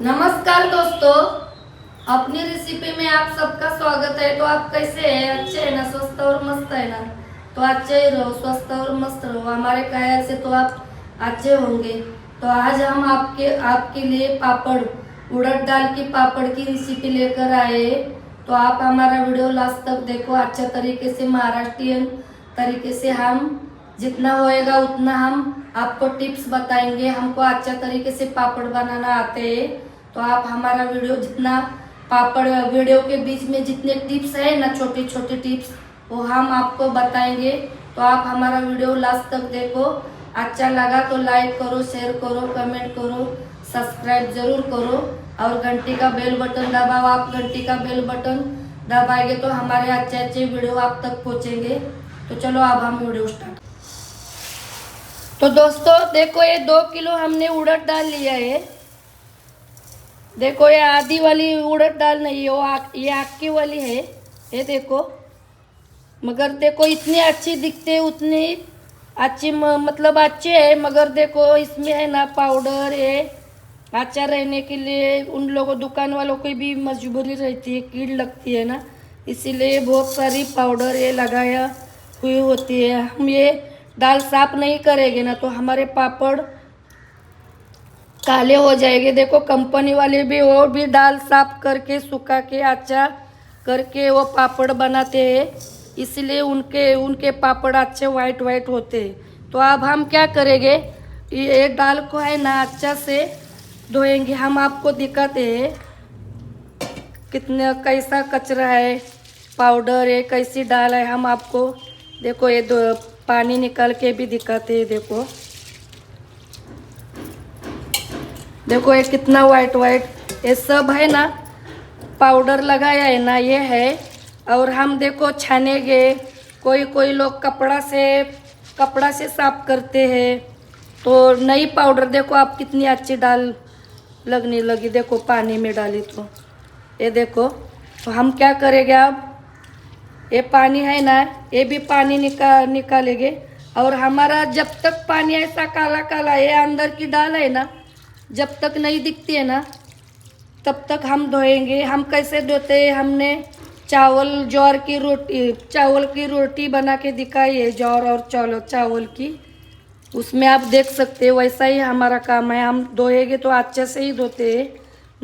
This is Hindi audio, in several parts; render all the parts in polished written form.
नमस्कार दोस्तों, अपनी रेसिपी में आप सबका स्वागत है। तो आप कैसे हैं? अच्छे हैं ना? स्वस्थ और मस्त है ना? तो अच्छे ही रहो, स्वस्थ और मस्त रहो। हमारे ख्याल से तो आप अच्छे होंगे। तो आज हम आपके लिए पापड़, उड़द दाल की पापड़ की रेसिपी लेकर आए हैं। तो आप हमारा वीडियो लास्ट तक देखो। अच्छा तरीके से महाराष्ट्रियन तरीके से हम जितना होएगा उतना हम आपको टिप्स बताएंगे। हमको अच्छा तरीके से पापड़ बनाना आते हैं। तो आप हमारा वीडियो जितना पापड़ वीडियो के बीच में जितने टिप्स है ना, छोटी छोटी टिप्स, वो हम आपको बताएंगे। तो आप हमारा वीडियो लास्ट तक देखो। अच्छा लगा तो लाइक करो, शेयर करो, कमेंट करो, सब्सक्राइब जरूर करो और घंटी का बेल बटन दबाओ। आप घंटी का बेल बटन दबाएंगे तो हमारे अच्छे अच्छे वीडियो आप तक पहुंचेंगे। तो चलो अब हम वीडियो स्टार्ट। तो दोस्तों देखो, ये 2 किलो हमने उड़द दाल लिया है। देखो, ये आधी वाली उड़द दाल नहीं है, ये आकी वाली है। ये देखो, मगर देखो इतनी अच्छी दिखते है, उतनी अच्छी मतलब अच्छे है। मगर देखो इसमें है ना पाउडर है। अच्छा रहने के लिए उन लोगों दुकान वालों की भी मजबूरी रहती है, कीड़ लगती है ना, इसीलिए बहुत सारी पाउडर ये लगाया हुई होती है। हम ये दाल साफ नहीं करेंगे ना तो हमारे पापड़ काले हो जाएंगे। देखो कंपनी वाले भी वो भी दाल साफ करके सुखा के अच्छा करके वो पापड़ बनाते हैं, इसलिए उनके उनके पापड़ अच्छे वाइट वाइट होते हैं। तो अब हम क्या करेंगे, ये दाल को है ना अच्छा से धोएंगे। हम आपको दिखाते हैं कितना कैसा कचरा है, पाउडर है, कैसी दाल है। हम आपको देखो ये पानी निकाल के भी दिखाते हैं। देखो देखो ये कितना वाइट वाइट ये सब है ना, पाउडर लगाया है ना ये है। और हम देखो छानेंगे। कोई कोई लोग कपड़ा से साफ करते हैं। तो नई पाउडर देखो आप कितनी अच्छी दाल लगने लगी। देखो पानी में डाली तो ये देखो। तो हम क्या करेंगे, अब ये पानी है ना, ये भी पानी निकालेंगे। और हमारा जब तक पानी ऐसा काला काला ये अंदर की दाल है ना, जब तक नहीं दिखती है ना तब तक हम धोएंगे। हम कैसे धोते हैं, हमने चावल की रोटी बना के दिखाई है, ज्वार और चावल की, उसमें आप देख सकते हैं। वैसा ही हमारा काम है। हम धोएंगे तो अच्छे से ही धोते हैं,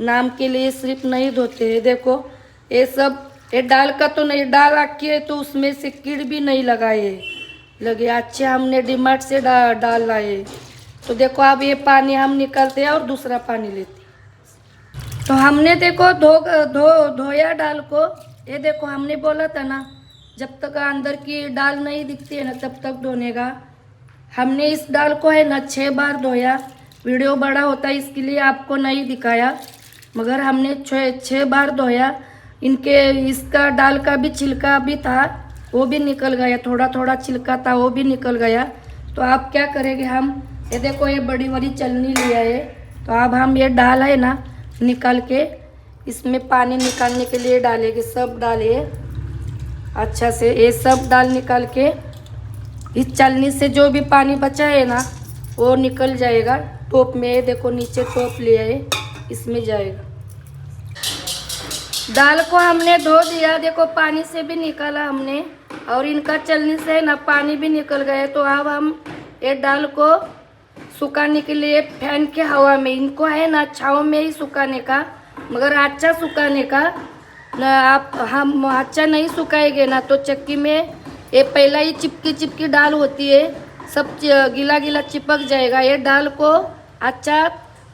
नाम के लिए सिर्फ नहीं धोते हैं। देखो ये सब ये दाल का तो नहीं, दाल रखी है तो उसमें से कीड़ भी नहीं लगे अच्छे हमने डीमार्ट से डाल लाए। तो देखो अब ये पानी हम निकालते हैं और दूसरा पानी लेते हैं। तो हमने देखो धोया दाल को। ये देखो हमने बोला था ना, जब तक अंदर की दाल नहीं दिखती है ना तब तक धोने का। हमने इस दाल को है ना 6 बार धोया। वीडियो बड़ा होता है इसके लिए आपको नहीं दिखाया, मगर हमने 6 बार धोया। इसका दाल का भी छिलका भी था, वो भी निकल गया। थोड़ा थोड़ा छिलका था, वो भी निकल गया। तो आप क्या करेंगे, हम ये देखो ये बड़ी वाली चलनी लिया है। तो अब हम ये दाल है ना निकाल के इसमें पानी निकालने के लिए डालेंगे। सब डालिए अच्छा से, ये सब दाल निकाल के इस चलनी से जो भी पानी बचा है ना वो निकल जाएगा। टोप में देखो नीचे टोप लिया है, इसमें जाएगा। दाल को हमने धो दिया, देखो पानी से भी निकाला हमने, और इनका चलनी से ना पानी भी निकल गया। तो अब हम ये दाल को सुखाने के लिए फैन के हवा में, इनको है ना छाँव में ही सुखाने का, मगर अच्छा सुखाने का ना। आप हम अच्छा नहीं सुखाएंगे ना तो चक्की में ये पहला ही चिपकी दाल होती है, सब गीला गीला चिपक जाएगा। ये दाल को अच्छा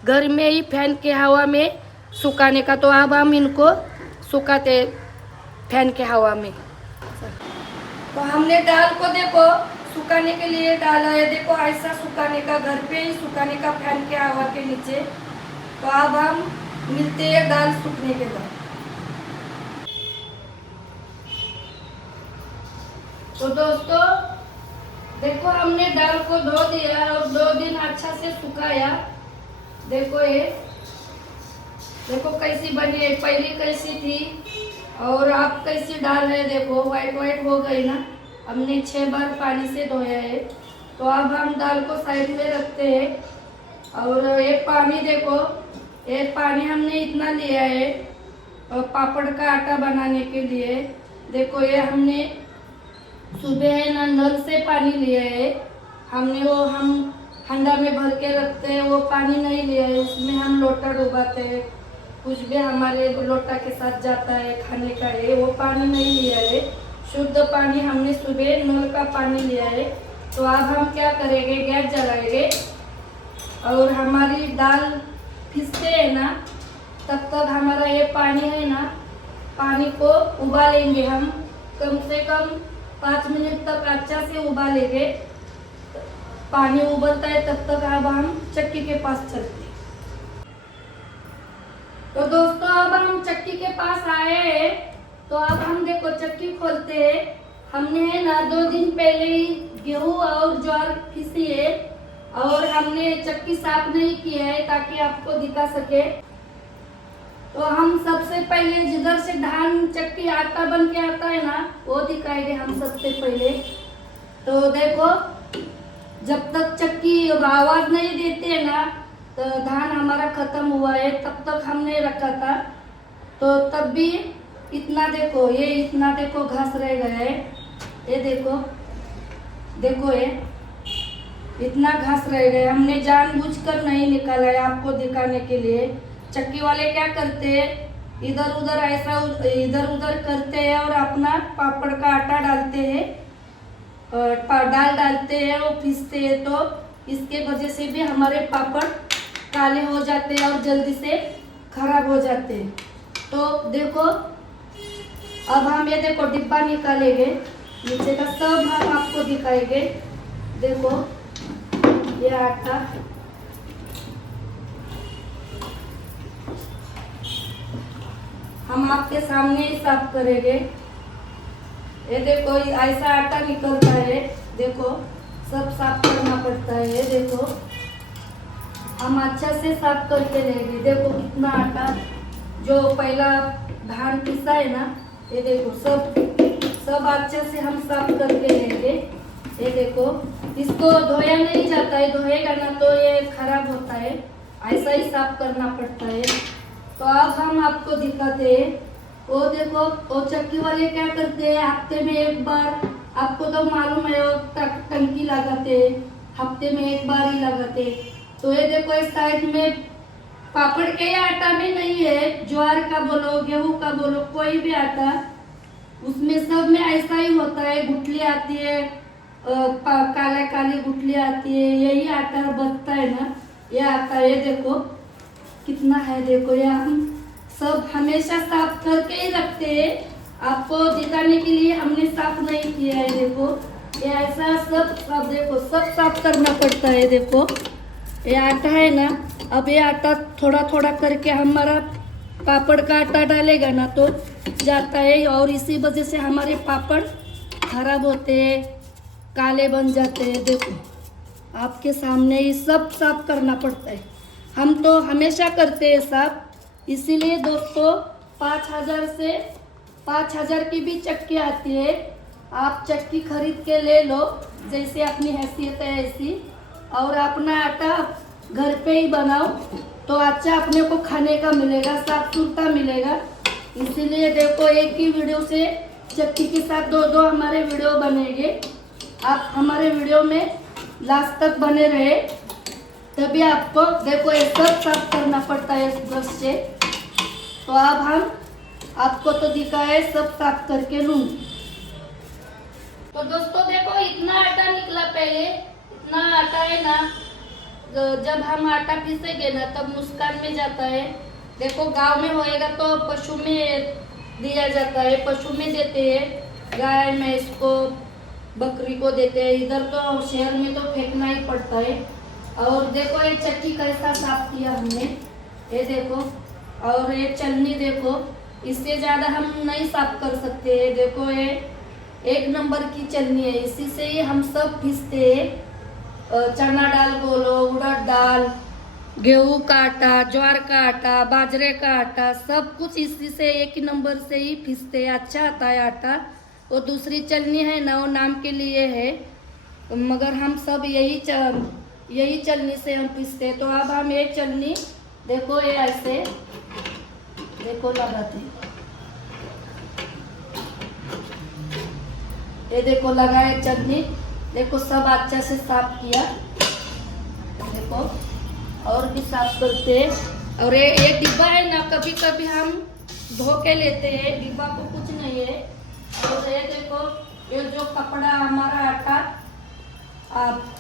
घर में ही फैन के हवा में सुखाने का। तो अब हम इनको सुखाते फैन के हवा में। तो हमने दाल को देखो सुखाने के लिए डाला है। देखो ऐसा सुखाने का, घर पे ही सुखाने का फैन के हवा के नीचे। तो अब हम मिलते हैं दाल सूखने के बाद। तो दोस्तों देखो हमने दाल को धो दिया और 2 दिन अच्छा से सुखाया। देखो ये देखो कैसी बनी है, पहले कैसी थी और अब कैसी दाल है। देखो वाइट वाइट हो गई ना। हमने 6 बार पानी से धोया है। तो अब हम दाल को साइड में रखते हैं। और ये पानी देखो ये पानी हमने इतना लिया है पापड़ का आटा बनाने के लिए। देखो ये हमने सुबह है ना नल से पानी लिया है। हमने वो हम हंडा में भर के रखते हैं वो पानी नहीं लिया है, उसमें हम लोटा डुबाते हैं, कुछ भी हमारे लोटा के साथ जाता है खाने का है, वो पानी नहीं लिया है। शुद्ध पानी हमने सुबह नल का पानी लिया है। तो अब हम क्या करेंगे, गैस जलाएंगे और हमारी दाल पीसते हैं ना तब तक हमारा ये पानी है ना, पानी को उबालेंगे हम कम से कम 5 मिनट तक अच्छा से उबालेंगे। पानी उबलता है तब तक अब हम चक्की के पास चलते हैं। तो दोस्तों अब हम चक्की के पास आए हैं। तो अब हम देखो चक्की खोलते हैं। हमने है ना 2 दिन पहले ही गेहूं और ज्वार पीसी है और हमने चक्की साफ नहीं किया है ताकि आपको दिखा सके। तो हम सबसे पहले जिधर से धान चक्की आटा बन के आता है ना वो दिखाएंगे हम सबसे पहले। तो देखो जब तक चक्की आवाज नहीं देते है ना तो धान हमारा खत्म हुआ है, तब तक हमने रखा था। तो तब भी इतना देखो, ये इतना देखो घास रह गया है, ये देखो देखो ये इतना घास रह गया। हमने जानबूझकर नहीं निकाला है आपको दिखाने के लिए। चक्की वाले क्या करते हैं, इधर उधर ऐसा इधर उधर करते हैं और अपना पापड़ का आटा डालते हैं, दाल डालते हैं, वो पीसते हैं। तो इसके वजह से भी हमारे पापड़ काले हो जाते हैं और जल्दी से खराब हो जाते हैं। तो देखो अब हम ये देखो डिब्बा निकालेंगे, नीचे का सब हम आपको दिखाएंगे। देखो ये आटा हम आपके सामने ही साफ करेंगे। ये देखो ऐसा आटा निकलता है, देखो सब साफ करना पड़ता है। ये देखो हम अच्छा से साफ करके लेंगे। देखो कितना आटा जो पहला धान पिसा है ना, ये देखो सब अच्छे से हम साफ करके लेंगे। ये देखो इसको धोया नहीं जाता है, धोएगा ना तो ये खराब होता है, ऐसा ही साफ करना पड़ता है। तो अब हम आपको दिखाते हैं। वो देखो वो चक्की वाले क्या करते हैं, हफ्ते में एक बार, आपको तो मालूम है वो टंकी लगाते हैं, हफ्ते में एक बार ही लगाते। तो ये देखो इस साइड में पापड़ के आटा में नहीं है, ज्वार का बोलो गेहूं का बोलो कोई भी आटा, उसमें सब में ऐसा ही होता है। गुठली आती है, काला काली गुठली आती है, यही आटा बचता है ना, ये आटा। ये देखो कितना है, देखो ये हम सब हमेशा साफ करके ही रखते हैं, आपको दिखाने के लिए हमने साफ नहीं किया है। देखो ये ऐसा सब देखो सब साफ करना पड़ता है। देखो ये आटा है ना, अब ये आटा थोड़ा थोड़ा करके हमारा पापड़ का आटा डालेगा ना तो जाता है, और इसी वजह से हमारे पापड़ खराब होते हैं, काले बन जाते हैं। देखो आपके सामने ही सब साफ करना पड़ता है, हम तो हमेशा करते हैं साफ। इसीलिए दोस्तों 5,000 की भी चक्की आती है, आप चक्की खरीद के ले लो, जैसे अपनी हैसियत है ऐसी, और अपना आटा घर पे ही बनाओ तो अच्छा अपने को खाने का मिलेगा, साफ सुथरा मिलेगा। इसीलिए देखो एक ही वीडियो से चक्की के साथ दो हमारे वीडियो बनेंगे। आप हमारे वीडियो में लास्ट तक बने रहे, तभी आपको देखो ये सब साफ करना पड़ता है इस ब्रश से। तो अब हम आपको तो दिखा है सब साफ करके लूंगी। तो दोस्तों देखो इतना आटा निकला, पहले इतना आटा है ना, जब हम आटा पीसेंगे ना तब मुस्कान में जाता है। देखो गांव में होएगा तो पशु में दिया जाता है, पशु में देते हैं, गाय भैंस को बकरी को देते हैं, इधर तो शहर में तो फेंकना ही पड़ता है। और देखो ये चक्की कैसा साफ किया हमने, ये देखो, और ये चलनी देखो, इससे ज़्यादा हम नहीं साफ कर सकते। देखो ये 1 नंबर की चलनी है, इसी से ही हम सब पीसते हैं। चना दाल बोलो, उड़द दाल, गेहूं का आटा, ज्वार का आटा, बाजरे का आटा, सब कुछ इसी से 1 नंबर से ही पीसते हैं, अच्छा आता है आटा। वो दूसरी चलनी है ना वो नाम के लिए है, मगर हम सब यही चलनी से हम पीसते हैं। तो अब हम ये चलनी देखो ये ऐसे देखो लगाते, ये देखो लगाए चटनी, देखो सब अच्छा से साफ किया, देखो और भी साफ करते हैं। और ये डिब्बा है ना, कभी कभी हम धो के लेते हैं, डिब्बा को कुछ नहीं है। और ये देखो ये जो कपड़ा हमारा आटा आप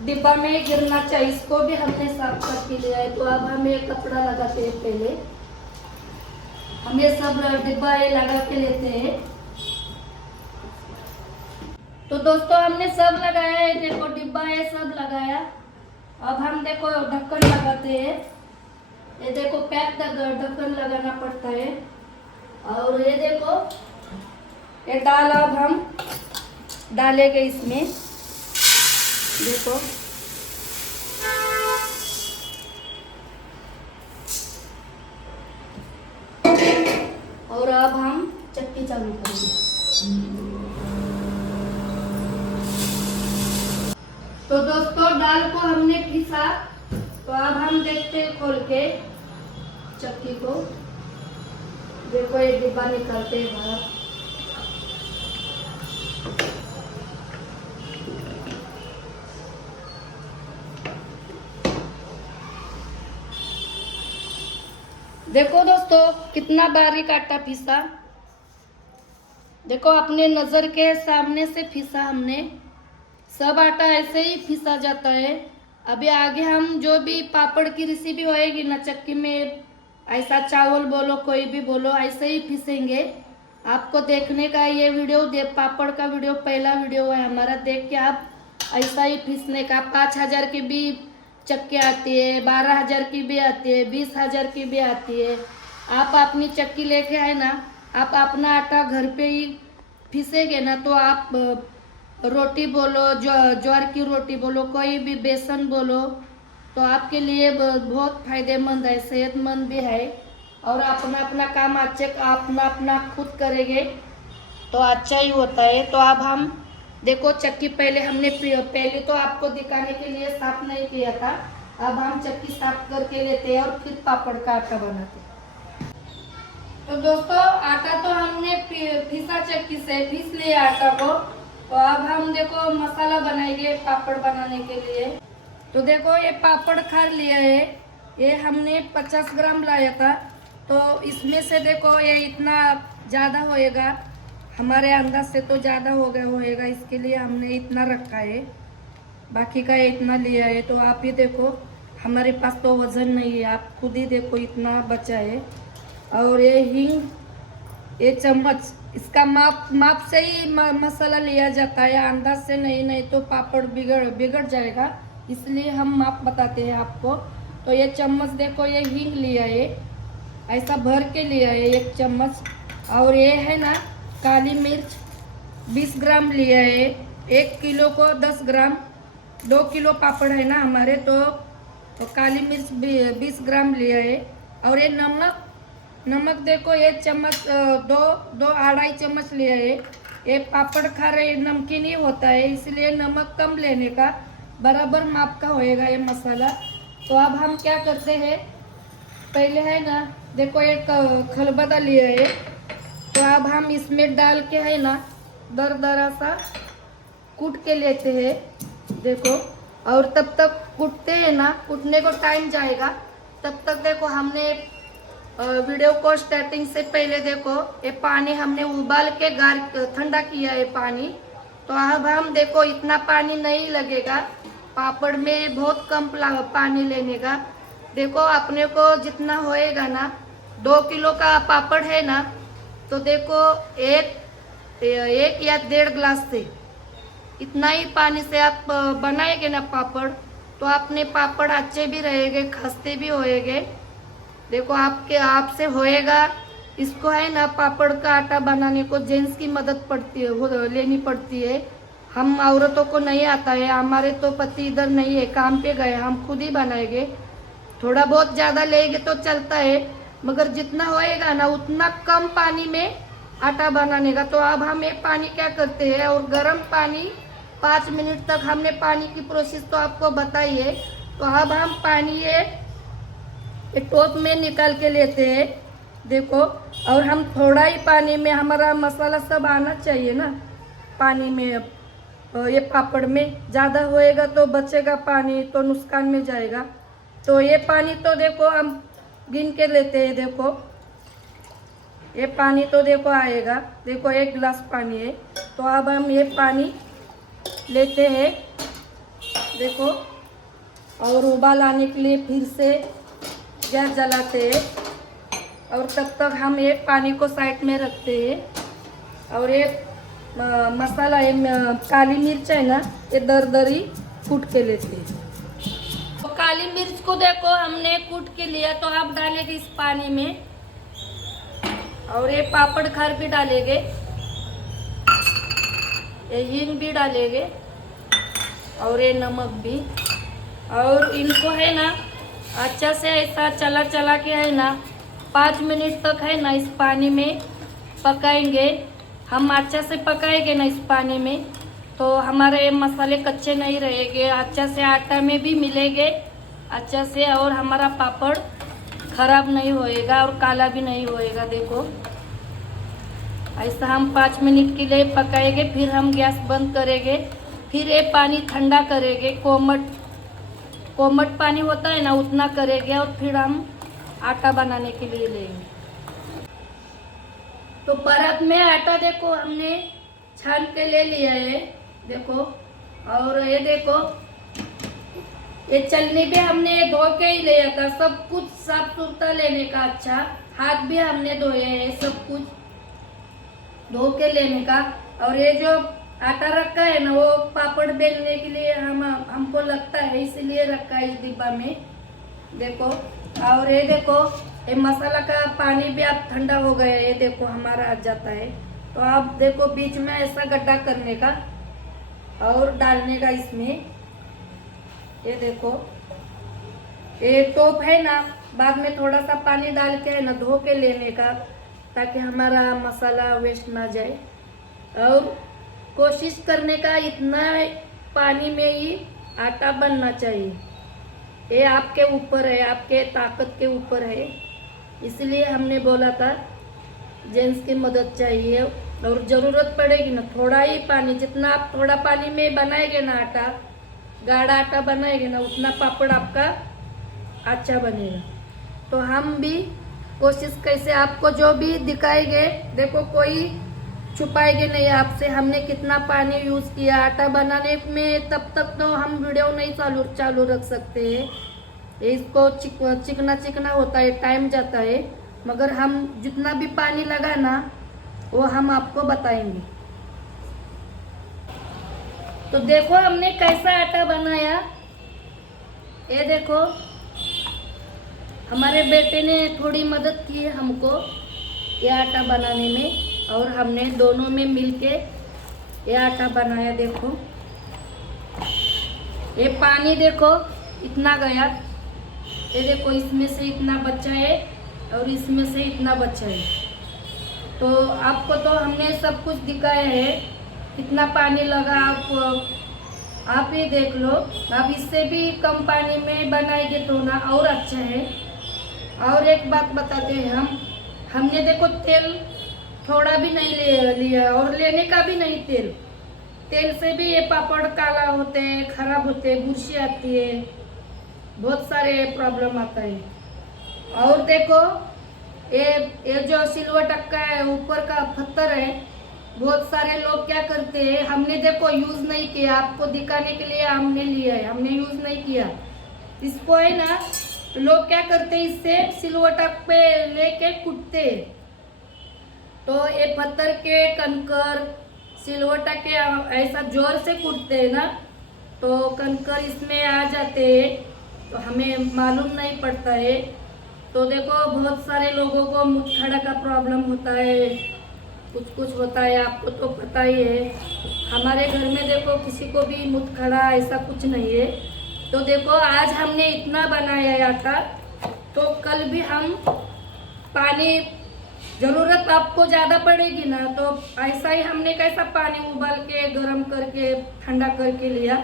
डिब्बा में गिरना चाहिए, इसको भी हमने साफ करके लिया है। तो अब हम ये कपड़ा लगाते हैं, पहले हम ये सब डिब्बा ये लगा के लेते हैं। तो दोस्तों हमने सब लगाया है, देखो डिब्बा ये सब लगाया। अब हम देखो ढक्कन लगाते हैं, ये देखो पैक ढक्कन लगाना पड़ता है। और ये देखो ये दाल अब हम डालेंगे इसमें, देखो और अब हम चक्की चालू करेंगे। तो दोस्तों दाल को हमने पीसा, तो अब हम देखते हैं खोल के चक्की को, देखो ये डिब्बा निकालते हैं बाहर। देखो दोस्तों कितना बारीक आटा पीसा, देखो अपने नजर के सामने से पीसा हमने। सब आटा ऐसे ही पीसा जाता है। अभी आगे हम जो भी पापड़ की रेसिपी होएगी ना चक्की में, ऐसा चावल बोलो कोई भी बोलो ऐसे ही पीसेंगे। आपको देखने का ये वीडियो पापड़ का वीडियो पहला वीडियो है हमारा, देख के आप ऐसा ही पीसने का। 5,000 की भी चक्की आती है, 12,000 की भी आती है, 20,000 की भी आती है। आप अपनी चक्की लेके आए ना, आप अपना आटा घर पे ही पीसेंगे ना, तो आप रोटी बोलो, ज्वार की रोटी बोलो, कोई भी बेसन बोलो, तो आपके लिए बहुत फायदेमंद है, सेहतमंद भी है। और अपना अपना काम अच्छे अपना अपना खुद करेंगे तो अच्छा ही होता है। तो अब हम देखो चक्की पहले हमने पहले तो आपको दिखाने के लिए साफ नहीं किया था, अब हम चक्की साफ करके लेते हैं और फिर पापड़ का आटा बनाते हैं। तो दोस्तों आटा तो हमने पीसा, चक्की से पीस लिया आटा को। तो अब हम देखो मसाला बनाएंगे पापड़ बनाने के लिए। तो देखो ये पापड़ खार लिया है, ये हमने 50 ग्राम लाया था। तो इसमें से देखो ये इतना ज़्यादा होएगा, हमारे अंदाज से तो ज़्यादा हो गया होएगा, इसके लिए हमने इतना रखा है, बाकी का इतना लिया है। तो आप ही देखो हमारे पास तो वज़न नहीं है, आप खुद ही देखो इतना बचा है। और ये हींग, ये चम्मच, इसका माप से ही मसाला लिया जाता है, अंदाज से नहीं, नहीं तो पापड़ बिगड़ जाएगा, इसलिए हम माप बताते हैं आपको। तो ये चम्मच देखो ये हींग लिया है, ऐसा भर के लिया है 1 चम्मच। और ये है ना काली मिर्च 20 ग्राम लिया है, 1 किलो को 10 ग्राम, 2 किलो पापड़ है ना हमारे, तो काली मिर्च 20 ग्राम लिया है। और ये नमक देखो ये चम्मच दो अढ़ाई चम्मच लिया है। ये पापड़ खा रहे नमकीन ही होता है, इसलिए नमक कम लेने का, बराबर माप का होएगा ये मसाला। तो अब हम क्या करते हैं, पहले है ना देखो एक खलबत्ता लिया है, तो अब हम इसमें डाल के है ना दरदरा सा कूट के लेते हैं, देखो। और तब तक कूटते हैं ना, कूटने को टाइम जाएगा, तब तक देखो हमने वीडियो को स्टार्टिंग से पहले देखो ये पानी हमने उबाल के ठंडा किया है पानी। तो अब हम देखो इतना पानी नहीं लगेगा, पापड़ में बहुत कम पानी लेने का। देखो अपने को जितना होएगा ना, 2 किलो का पापड़ है ना, तो देखो एक या 1.5 गिलास से इतना ही पानी से आप बनाएंगे ना पापड़, तो अपने पापड़ अच्छे भी रहेंगे, खस्ते भी होएंगे। देखो आपसे होएगा। इसको है ना पापड़ का आटा बनाने को जेंट्स की मदद पड़ती है, लेनी पड़ती है, हम औरतों को नहीं आता है। हमारे तो पति इधर नहीं है, काम पे गए, हम खुद ही बनाएंगे। थोड़ा बहुत ज़्यादा लेंगे तो चलता है, मगर जितना होएगा ना उतना कम पानी में आटा बनाने का। तो अब हम ये पानी क्या करते हैं, और गर्म पानी 5 मिनट तक हमने पानी की प्रोसेस तो आपको बताई है। तो अब हम पानी ये एक टोप में निकाल के लेते हैं, देखो। और हम थोड़ा ही पानी में, हमारा मसाला सब आना चाहिए ना पानी में। ये पापड़ में ज़्यादा होएगा तो बचेगा पानी, तो नुकसान में जाएगा। तो ये पानी तो देखो हम गिन के लेते हैं, देखो ये पानी तो देखो आएगा, देखो 1 गिलास पानी है। तो अब हम ये पानी लेते हैं, देखो। और उबाल आने के लिए फिर से गैस जलाते हैं। और तब तक हम ये पानी को साइड में रखते हैं। और ये मसाला है, काली मिर्च है ना, ये दरदरी कूट के लेते हैं। तो काली मिर्च को देखो हमने कूट के लिया, तो आप डालेंगे इस पानी में। और ये पापड़ खार भी डालेंगे, ये हींग भी डालेंगे, और ये नमक भी। और इनको है ना अच्छा से ऐसा चला चला के है ना 5 मिनट तक है ना इस पानी में पकाएंगे। हम अच्छा से पकाएंगे ना इस पानी में, तो हमारे मसाले कच्चे नहीं रहेंगे, अच्छा से आटा में भी मिलेंगे अच्छा से। और हमारा पापड़ खराब नहीं होएगा और काला भी नहीं होएगा। देखो ऐसा हम 5 मिनट के लिए पकाएंगे, फिर हम गैस बंद करेंगे। फिर ये पानी ठंडा करेंगे, कोमट पानी होता है ना उतना करेंगे। और फिर हम आटा बनाने के लिए लेंगे। तो परत में आटा देखो हमने छान के ले लिया है, देखो। और ये देखो ये चलनी भी हमने धो के ही लिया था, सब कुछ साफ सुथरा लेने का। अच्छा हाथ भी हमने धोए हैं, सब कुछ धो के लेने का। और ये जो आटा रखा है ना, वो पापड़ बेलने के लिए हमको लगता है, इसीलिए रखा है इस डिब्बा में, देखो। और ये देखो ये मसाला का पानी भी अब ठंडा हो गया है, ये देखो हमारा आ जाता है। तो आप देखो बीच में ऐसा गड्ढा करने का और डालने का इसमें, ये देखो ये टोप है ना, बाद में थोड़ा सा पानी डाल के है ना धो के लेने का, ताकि हमारा मसाला वेस्ट ना जाए। और कोशिश करने का इतना पानी में ही आटा बनना चाहिए, ये आपके ऊपर है, आपके ताकत के ऊपर है। इसलिए हमने बोला था जेंट्स की मदद चाहिए। और ज़रूरत पड़ेगी ना थोड़ा ही पानी, जितना आप थोड़ा पानी में बनाएंगे ना आटा, गाढ़ा आटा बनाएंगे ना, उतना पापड़ आपका अच्छा बनेगा। तो हम भी कोशिश कैसे आपको जो भी दिखाएंगे, देखो कोई छुपाएंगे नहीं आपसे हमने कितना पानी यूज़ किया आटा बनाने में। तब तक तो हम वीडियो नहीं चालू रख सकते हैं, इसको चिकना चिकना होता है, टाइम जाता है। मगर हम जितना भी पानी लगा ना वो हम आपको बताएंगे। तो देखो हमने कैसा आटा बनाया, ये देखो हमारे बेटे ने थोड़ी मदद की है हमको ये आटा बनाने में। और हमने दोनों में मिलके ये आटा बनाया। देखो ये पानी देखो इतना गया, ये देखो इसमें से इतना बचा है और इसमें से इतना बचा है। तो आपको तो हमने सब कुछ दिखाया है कितना पानी लगा, आप ही देख लो। अब इससे भी कम पानी में बनाएंगे तो ना और अच्छा है। और एक बात बताते हैं हमने देखो तेल थोड़ा भी नहीं लिया और लेने का भी नहीं तेल से भी ये पापड़ काला होते हैं, खराब होते हैं, बुरशी आती है, बहुत सारे प्रॉब्लम आता है। और देखो ये जो सिल्वर टक्का है ऊपर का पत्थर है, बहुत सारे लोग क्या करते हैं, हमने देखो यूज नहीं किया, आपको दिखाने के लिए हमने लिया है, हमने यूज नहीं किया इसको है ना। लोग क्या करते हैं, इससे सिल्वर टक पे लेके कूटते हैं। तो ये पत्थर के कंकर सिलवटा के ऐसा जोर से कूटते हैं ना, तो कंकर इसमें आ जाते हैं, तो हमें मालूम नहीं पड़ता है। तो देखो बहुत सारे लोगों को मुठखड़ा का प्रॉब्लम होता है, कुछ होता है, आपको तो पता ही है। हमारे घर में देखो किसी को भी मुठखड़ा ऐसा कुछ नहीं है। तो देखो आज हमने इतना बनाया आटा, तो कल भी हम पानी ज़रूरत आपको ज़्यादा पड़ेगी ना, तो ऐसा ही हमने कैसा पानी उबाल के गर्म करके ठंडा करके लिया,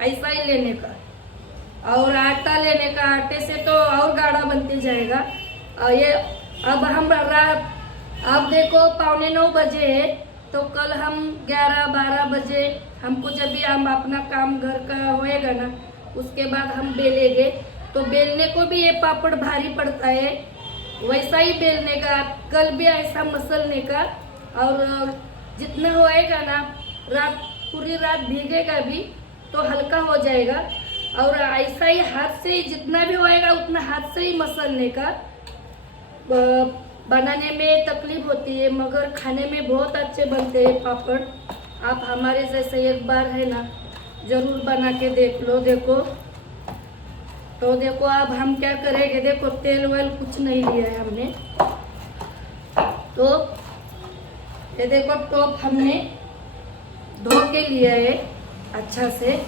ऐसा ही लेने का। और आटा लेने का, आटे से तो और गाढ़ा बनते जाएगा। और ये अब हम अब देखो 8:45 है, तो कल हम 11-12 बजे हमको जब भी हम अपना काम घर का होएगा ना, उसके बाद हम बेलेंगे। तो बेलने को भी ये पापड़ भारी पड़ता है, वैसा ही बेलने का, कल भी ऐसा मसलने का। और जितना होएगा ना, पूरी रात भीगेगा भी तो हल्का हो जाएगा। और ऐसा ही हाथ से ही जितना भी होएगा उतना हाथ से ही मसलने का। बनाने में तकलीफ होती है मगर खाने में बहुत अच्छे बनते हैं पापड़। आप हमारे जैसे एक बार है ना ज़रूर बना के देख लो। देखो तो देखो अब हम क्या करेंगे, देखो तेल वेल कुछ नहीं लिया है हमने। तो ये देखो टोप हमने धो के लिया है अच्छा से।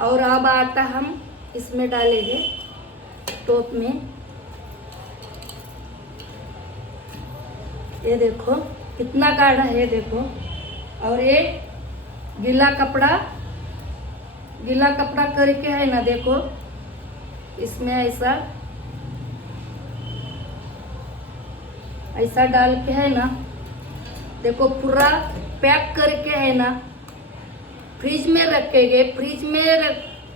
और अब आटा हम इसमें डालेंगे टोप में। ये देखो कितना गाढ़ा है देखो। और ये गीला कपड़ा करके है ना, देखो इसमें ऐसा डाल के है ना, देखो पूरा पैक करके है ना फ्रिज में रखेंगे। फ्रिज में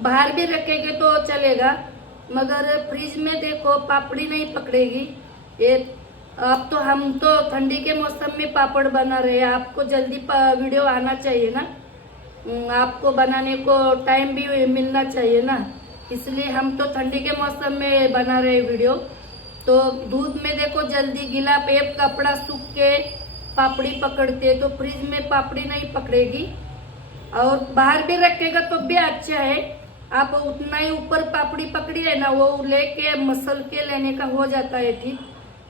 बाहर भी रखेंगे तो चलेगा, मगर फ्रिज में देखो पापड़ी नहीं पकड़ेगी। ये अब तो हम तो ठंडी के मौसम में पापड़ बना रहे हैं, आपको जल्दी वीडियो आना चाहिए ना, आपको बनाने को टाइम भी मिलना चाहिए ना, इसलिए हम तो ठंडी के मौसम में बना रहे हैं वीडियो। तो दूध में देखो जल्दी गीला पेप कपड़ा सूख के पापड़ी पकड़ते, तो फ्रिज में पापड़ी नहीं पकड़ेगी। और बाहर भी रखेगा तो भी अच्छा है, आप उतना ही ऊपर पापड़ी पकड़ी है ना, वो लेके मसल के लेने का हो जाता है ठीक।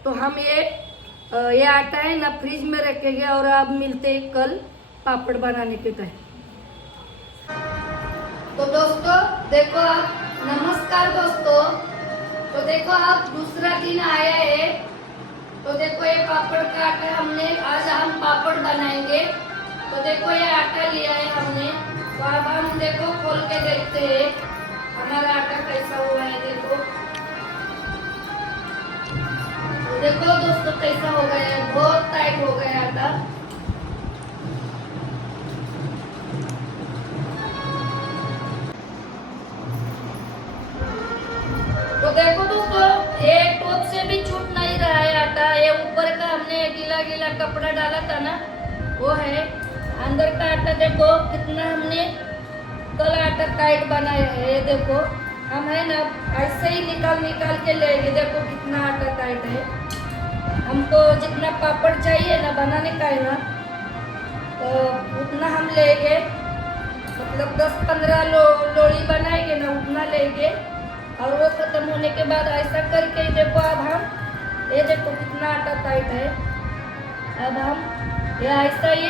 तो हम ये आटा है ना फ्रिज में रखेंगे और अब मिलते हैं कल पापड़ बनाने के टाइम। तो दोस्तों देखो आप, नमस्कार दोस्तों। तो देखो आप दूसरा दिन आया है, तो देखो ये पापड़ का आटा हमने आज हम पापड़ बनाएंगे। तो देखो ये आटा लिया है हमने, तो अब हम देखो खोल के देखते हैं हमारा आटा कैसा हुआ है। देखो दोस्तों कैसा हो गया है, बहुत टाइट हो गया आटा। तो देखो दोस्तों ये टोप से भी छूट नहीं रहा है आटा। ये ऊपर का हमने गीला कपड़ा डाला था ना, वो है। अंदर का आटा देखो कितना हमने कल आटा टाइट बनाया है। ये देखो हम है ना ऐसे ही निकाल के लेंगे। देखो कितना आटा टाइट है। हमको जितना पापड़ चाहिए ना बनाने का है ना, तो उतना हम लेंगे, मतलब 10-15 लोड़ी बनाएंगे ना उतना लेंगे। और वो खत्म होने के बाद ऐसा करके देखो अब हम ये देखो कितना आटा टाइट है। अब हम ये ऐसा ही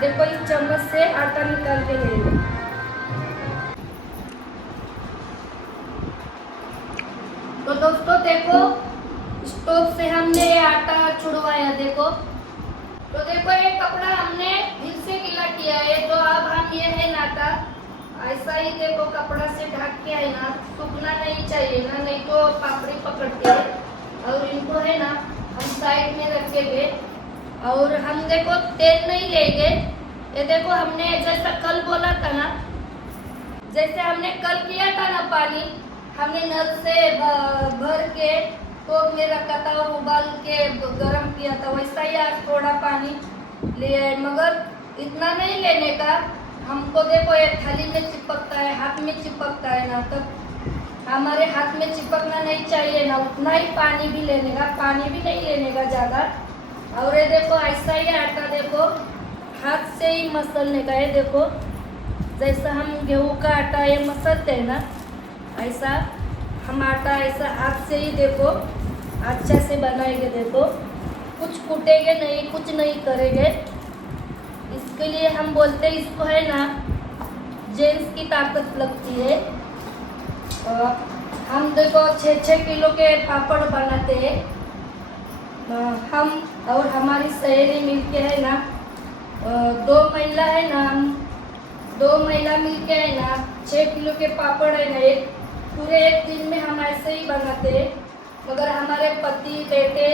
देखो इस चम्मच से आटा निकाल के लेंगे। तो दोस्तों देखो स्टोव से हमने ये आटा छुड़वाया देखो। तो देखो ये कपड़ा हमने फिर से गीला किया है। तो अब हम ये है ना आटा ऐसा ही देखो कपड़ा से ढक के है ना, सूखना नहीं चाहिए ना, नहीं तो पापड़ी पकड़ती है। और इनको है ना हम साइड में रखेंगे। और हम देखो तेल नहीं लेंगे। ये देखो हमने जैसा कल बोला था ना, जैसे हमने कल किया था ना पानी, हमने नल से भर के तो में रखा था और उबाल के गरम किया था, वैसा ही आज थोड़ा पानी लिए, मगर इतना नहीं लेने का। हमको देखो ये थाली में चिपकता है, हाथ में चिपकता है ना, तब हमारे हाथ में चिपकना नहीं चाहिए ना, उतना ही पानी भी लेने का, पानी भी नहीं लेने का ज़्यादा। और ये देखो ऐसा ही आटा देखो हाथ से ही मसलने का है। देखो जैसा हम गेहूँ का आटा ये मसलते हैं ना, ऐसा हम आटा ऐसा हाथ से ही देखो अच्छा से बनाएंगे। देखो कुछ कूटेंगे नहीं, कुछ नहीं करेंगे। इसके लिए हम बोलते हैं इसको है ना जेंट्स की ताकत लगती है। हम देखो 6-6 किलो के पापड़ बनाते हैं हम और हमारी सहेली मिलके है ना, 2 महिला है ना, हम 2 महिला मिलके है ना 6 किलो के पापड़ है ना, पूरे एक दिन में हम ऐसे ही बनाते, मगर हमारे पति बेटे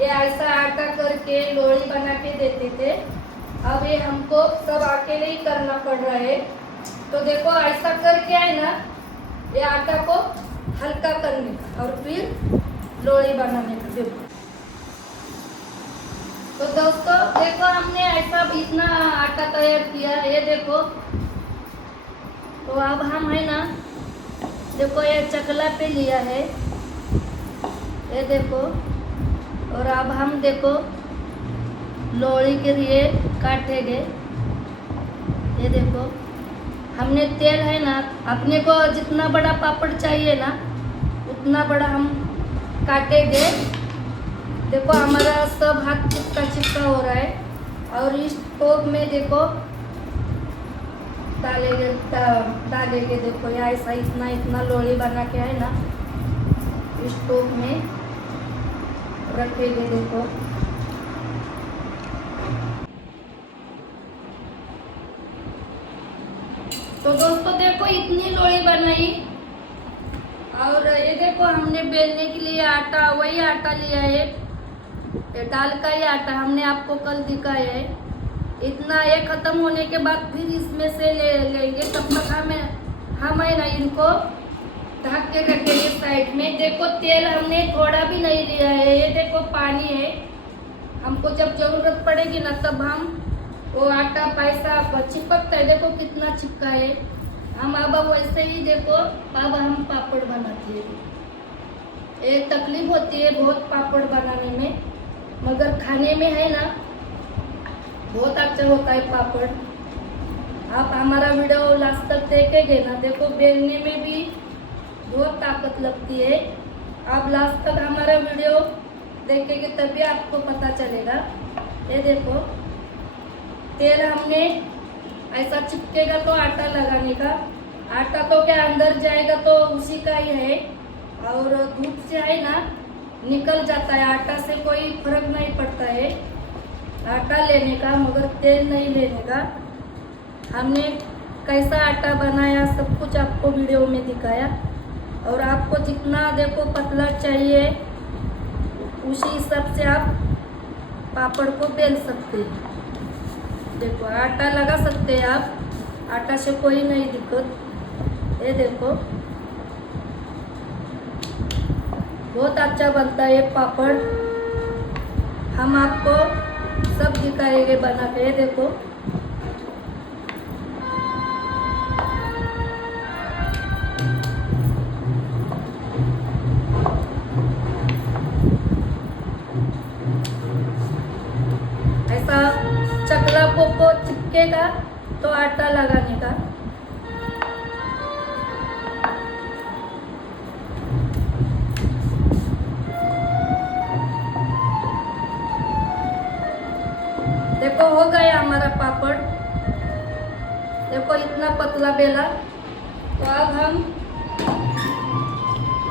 ये ऐसा आटा करके लोई बना के देते थे। अब ये हमको सब अकेले ही करना पड़ रहा है। तो देखो ऐसा करके है ना, ये आटा को हल्का करने का और फिर लोई बनाने का। देखो तो दोस्तों देखो हमने ऐसा इतना आटा तैयार किया, ये देखो। तो अब हम है ना, देखो ये चकला पे लिया है, ये देखो। और अब हम देखो लोई के लिए काटेंगे। ये देखो हमने तेल है ना, अपने को जितना बड़ा पापड़ चाहिए ना उतना बड़ा हम काटेंगे। देखो हमारा सब हाथ चिपका चिपका हो रहा है। और इस टोप में देखो डालेंगे। देखो या ऐसा इतना इतना लोई बना के है ना, इस टोप में रखेंगे। देखो तो दोस्तों देखो इतनी लोई बनाई। और ये देखो हमने बेलने के लिए आटा, वही आटा लिया है, ये दाल का ही आटा हमने आपको कल दिखाया है। इतना ये खत्म होने के बाद फिर इसमें से ले लेंगे। तब तक हम है ना इनको ढक के रखेंगे साइड में। देखो तेल हमने थोड़ा भी नहीं लिया है, ये देखो पानी है। हमको जब जरूरत पड़ेगी ना तब हम वो आटा पैसा चिपकता है, देखो कितना चिपका है। हम अब वैसे ही देखो अब हम पापड़ बनाते हैं। एक तकलीफ होती है बहुत पापड़ बनाने में, मगर खाने में है ना बहुत अच्छा होता है पापड़। आप हमारा वीडियो लास्ट तक देखेंगे ना, देखो बेलने में भी बहुत ताकत लगती है। आप लास्ट तक हमारा वीडियो देखेंगे तभी आपको पता चलेगा। ये देखो तेल हमने ऐसा चिपकेगा तो आटा लगाने का, आटा तो क्या अंदर जाएगा तो उसी का ही है। और धूप से है ना निकल जाता है, आटा से कोई फर्क नहीं पड़ता है। आटा लेने का मगर तेल नहीं लेने का। हमने कैसा आटा बनाया सब कुछ आपको वीडियो में दिखाया। और आपको जितना देखो पतला चाहिए उसी हिसाब से आप पापड़ को बेल सकते हैं। देखो आटा लगा सकते हैं आप, आटा से कोई नहीं दिक्कत। ये देखो बहुत अच्छा बनता है ये पापड़। हम आपको सब दिखाएंगे बना के। ये देखो ऐसा चकला को चिपकेगा तो आटा लगाने का। देखो हो गया हमारा पापड़। देखो इतना पतला बेला। तो अब हम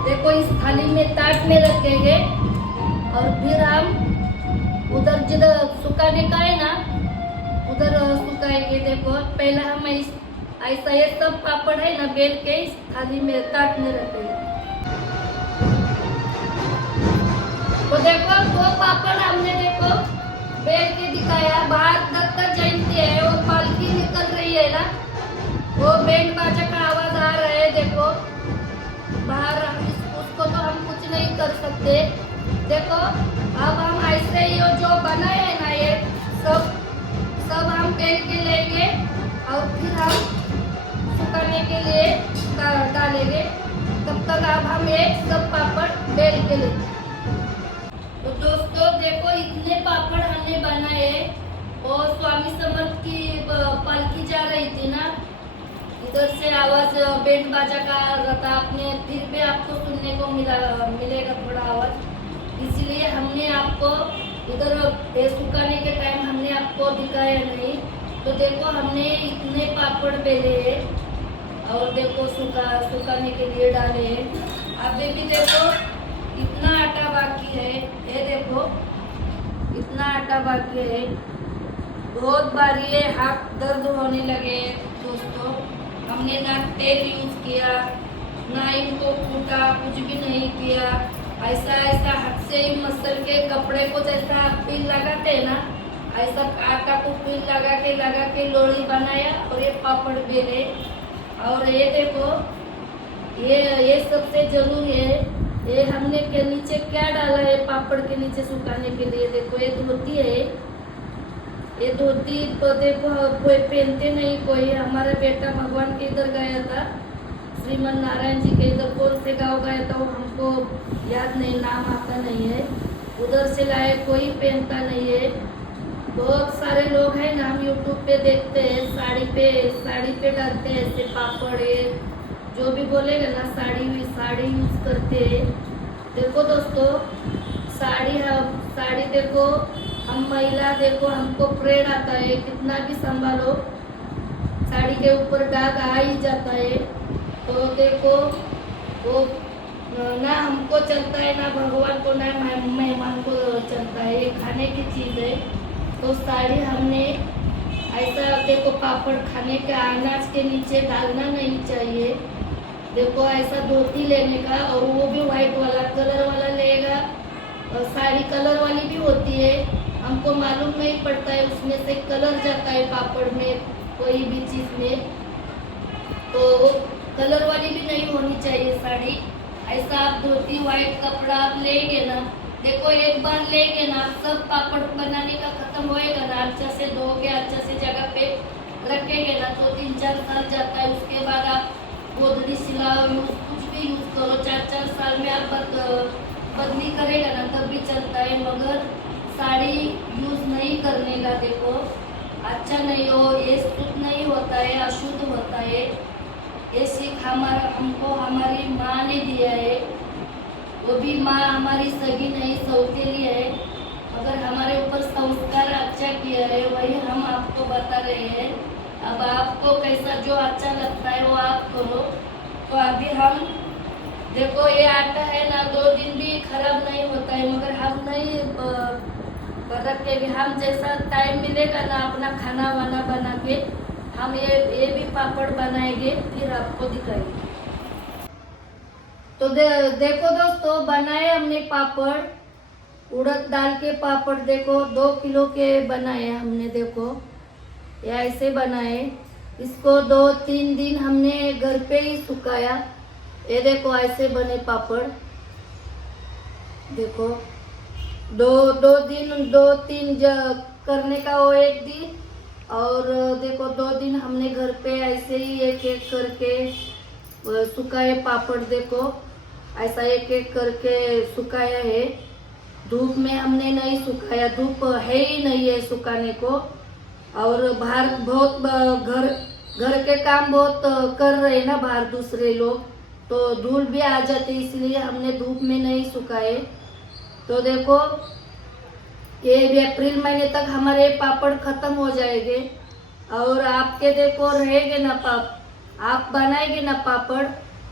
देखो इस थाली में ताट में रखेंगे और फिर हम उधर जिधर सुखाने का है ना उधर सुखाएंगे। देखो पहले हम ऐसा ये सब पापड़ है ना बेल के इस थाली में ताट में रखेंगे। तो देखो दो पापड़ हमने देखो बेल के दिखाया। बाहर दत्त जयंती है, वो पालकी निकल रही है ना, वो बैंड बाजा का आवाज आ रहा है। देखो बाहर उसको तो हम कुछ नहीं कर सकते। देखो अब हम ऐसे ही जो बनाए है ना ये सब हम बेल के लेंगे और फिर हम सुखाने के लिए डालेंगे। तब तक अब हम ये सब पापड़ बेल के लेंगे। तो दोस्तों देखो इतने पापड़ हमने बनाए। और स्वामी समर्थ की पालकी जा रही थी ना, इधर से आवाज बैंड बाजा का आ रहा था। आपने फिर भी आपको सुनने को मिलेगा थोड़ा आवाज, इसलिए हमने आपको इधर सुखाने के टाइम हमने आपको दिखाया नहीं। तो देखो हमने इतने पापड़ बेले हैं और देखो सुखाने के लिए डाले हैं। अभी भी देखो इतना आटा बाकी है। ये देखो इतना आटा बाकी है। बहुत बार ये हाथ दर्द होने लगे दोस्तों। हमने ना तेल यूज किया ना इनको कूटा, कुछ भी नहीं किया। ऐसा ऐसा हाथ से ही मसल के कपड़े को जैसा पिन लगाते हैं ना, ऐसा आटा को पिन लगा के लोई बनाया और ये पापड़ बेले। और ये देखो, ये सबसे जरूरी है। ये हमने के नीचे क्या डाला है पापड़ के नीचे सुखाने के लिए, देखो ये धोती है। ये धोती तो देखो कोई पहनते नहीं कोई। हमारा बेटा भगवान के इधर गया था, श्रीमन नारायण जी के इधर, कौन से गांव गया था वो हमको याद नहीं, नाम आता नहीं है। उधर से लाए, कोई पहनता नहीं है। बहुत सारे लोग हैं ना, हम यूट्यूब पे देखते हैं, साड़ी पे डालते हैं ऐसे पापड़, जो भी बोलेगा ना साड़ी यूज करते हैं। देखो दोस्तों, साड़ी देखो, हम महिला देखो, हमको प्रेड आता है, कितना भी संभालो साड़ी के ऊपर दाग आ ही जाता है। तो देखो वो ना हमको चलता है, ना भगवान को, ना मेहमान को चलता है, ये खाने की चीज़ है। तो साड़ी हमने ऐसा देखो, पापड़ खाने के अनाज के नीचे डालना नहीं चाहिए। देखो ऐसा धोती लेने का, और वो भी व्हाइट वाला, कलर वाला लेगा। और साड़ी कलर वाली भी होती है, हमको मालूम नहीं पड़ता है, उसमें से कलर जाता है पापड़ में, कोई भी चीज़ में। तो कलर वाली भी नहीं होनी चाहिए साड़ी। ऐसा आप धोती व्हाइट कपड़ा आप लेंगे ना, देखो एक बार लेंगे ना, आप सब पापड़ बनाने का खत्म होएगा ना, अच्छा से धो के अच्छा से जगह पे रखेंगे ना, तो 3-4 साल जाता है। उसके बाद आप गोदड़ी सिलाओ, कुछ भी यूज करो, 4-4 साल में आप बदली करेगा ना तब भी चलता है। मगर साड़ी यूज नहीं करने का देखो अच्छा नहीं हो, ये शुद्ध नहीं होता है, अशुद्ध होता है। ये सीख हमको हमारी माँ ने दिया है, वो भी माँ हमारी सगी नहीं, सौतेली है। अगर हमारे ऊपर संस्कार अच्छा किया है, वही हम आपको बता रहे हैं। अब आपको कैसा जो अच्छा लगता है वो आप करो। तो अभी हम देखो, ये आटा है ना, 2 दिन भी खराब नहीं होता है, मगर हम नहीं रखेंगे। हम जैसा टाइम मिलेगा ना अपना खाना वाना बना के, हम ये भी पापड़ बनाएंगे, फिर आपको दिखाएंगे। तो देखो दोस्तों, बनाए हमने पापड़, उड़द दाल के पापड़। देखो 2 किलो के बनाए हमने, देखो ये ऐसे बनाए। इसको 2-3 दिन हमने घर पे ही सुखाया। ये देखो ऐसे बने पापड़, देखो 2-3 करने का वो 1 दिन, और देखो 2 दिन हमने घर पे ऐसे ही एक एक करके सुखाए पापड़। देखो ऐसा एक एक करके सुखाया है। धूप में हमने नहीं सुखाया, धूप है ही नहीं है सुखाने को। और बाहर बहुत घर के काम बहुत कर रहे ना बाहर दूसरे लोग, तो धूल भी आ जाती, इसलिए हमने धूप में नहीं सुखाए। तो देखो ये भी अप्रैल महीने तक हमारे पापड़ खत्म हो जाएंगे। और आपके देखो रहेंगे ना आप बनाएंगे ना पापड़,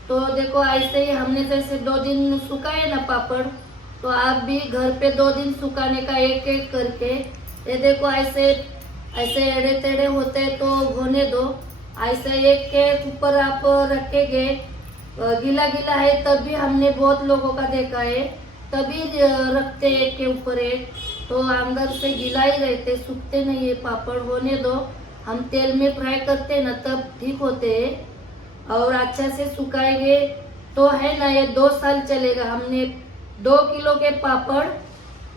तो देखो ऐसे ही हमने जैसे 2 दिन सुखाए ना पापड़, तो आप भी घर पे 2 दिन सुखाने का एक एक करके। ये देखो ऐसे एड़े टेढ़े होते तो होने दो, ऐसे एक के ऊपर आप रखेंगे। गीला गीला है तब भी हमने बहुत लोगों का देखा है, तभी रखते एक के ऊपर एक, तो अंदर से गीला ही रहते, सूखते नहीं है पापड़। होने दो, हम तेल में फ्राई करते ना तब ठीक होते हैं। और अच्छा से सुखाएंगे तो है ना, ये 2 साल चलेगा। हमने 2 किलो के पापड़,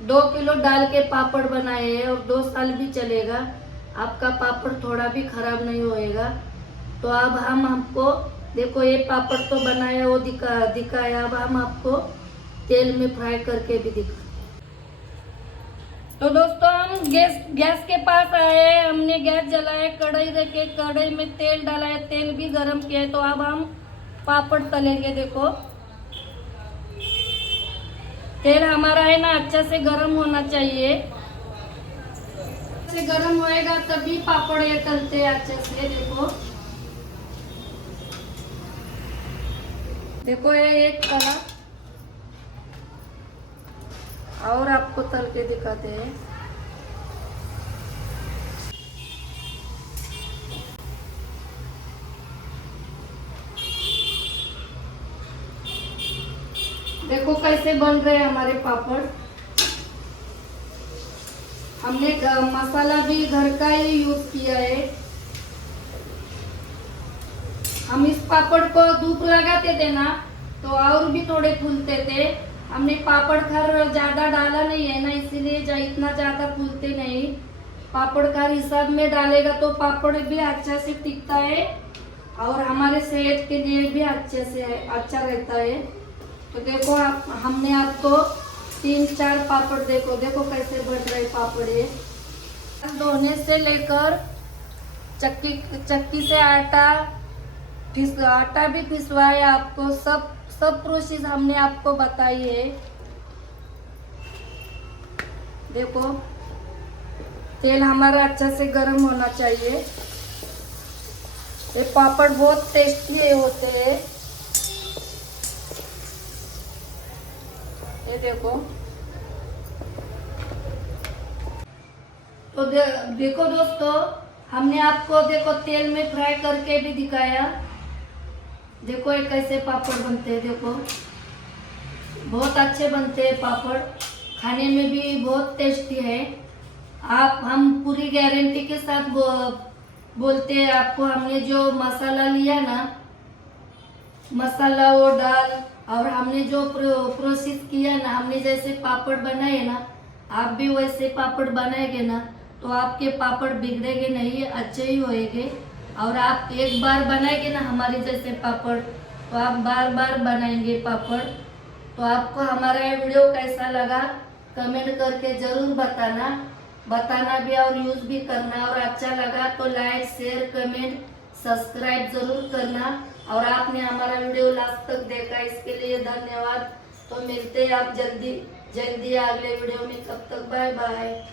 2 किलो डाल के पापड़ बनाए हैं, और 2 साल भी चलेगा। आपका पापड़ थोड़ा भी खराब नहीं होएगा। तो अब हमको देखो ये पापड़ तो बनाया, वो दिखाया। अब हम आपको तेल में फ्राई करके भी दिखा। तो दोस्तों हम गैस के पास आए, हमने गैस जलाया, कढ़ाई रखे, कढ़ाई में तेल डाला है, तेल भी गरम किया है। तो अब हम पापड़ तलेंगे। देखो तेल हमारा है ना अच्छा से गरम होना चाहिए, से गरम होएगा तभी पापड़ ये तलते हैं अच्छे से। देखो ये एक तला, और आपको तल के दिखाते हैं। देखो कैसे बन रहे हैं हमारे पापड़। हमने मसाला भी घर का ही यूज किया है। हम इस पापड़ को धूप लगाते थे ना तो और भी थोड़े फूलते थे। हमने पापड़ खर ज्यादा डाला नहीं है ना, इसीलिए इतना ज्यादा फूलते नहीं। पापड़ खर हिसाब में डालेगा तो पापड़ भी अच्छा से टिकता है और हमारे सेहत के लिए भी अच्छे से अच्छा रहता है। तो देखो हमने आपको 3-4 पापड़ देखो कैसे बन रहे पापड़ है। धोने से लेकर चक्की से आटा भी पिसवाया आपको, सब प्रोसेस हमने आपको बताई है। देखो तेल हमारा अच्छा से गर्म होना चाहिए। ये पापड़ बहुत टेस्टी होते हैं। ये देखो तो देखो दोस्तों, हमने आपको देखो तेल में फ्राई करके भी दिखाया। देखो ये कैसे पापड़ बनते हैं। देखो बहुत अच्छे बनते हैं पापड़, खाने में भी बहुत टेस्टी है। हम पूरी गारंटी के साथ बोलते हैं आपको। हमने जो मसाला लिया ना, मसाला वो डाल और हमने जो प्रोसेस किया ना, हमने जैसे पापड़ बनाए ना, आप भी वैसे पापड़ बनाएंगे ना तो आपके पापड़ बिगड़ेंगे नहीं, अच्छे ही होएंगे। और आप एक बार बनाएंगे ना हमारे जैसे पापड़ तो आप बार बार बनाएंगे पापड़। तो आपको हमारा ये वीडियो कैसा लगा कमेंट करके जरूर बताना भी और यूज भी करना। और अच्छा लगा तो लाइक शेयर कमेंट सब्सक्राइब जरूर करना। और आपने हमारा वीडियो लास्ट तक देखा इसके लिए धन्यवाद। तो मिलते हैं आप जल्दी अगले वीडियो में। तब तक बाय बाय।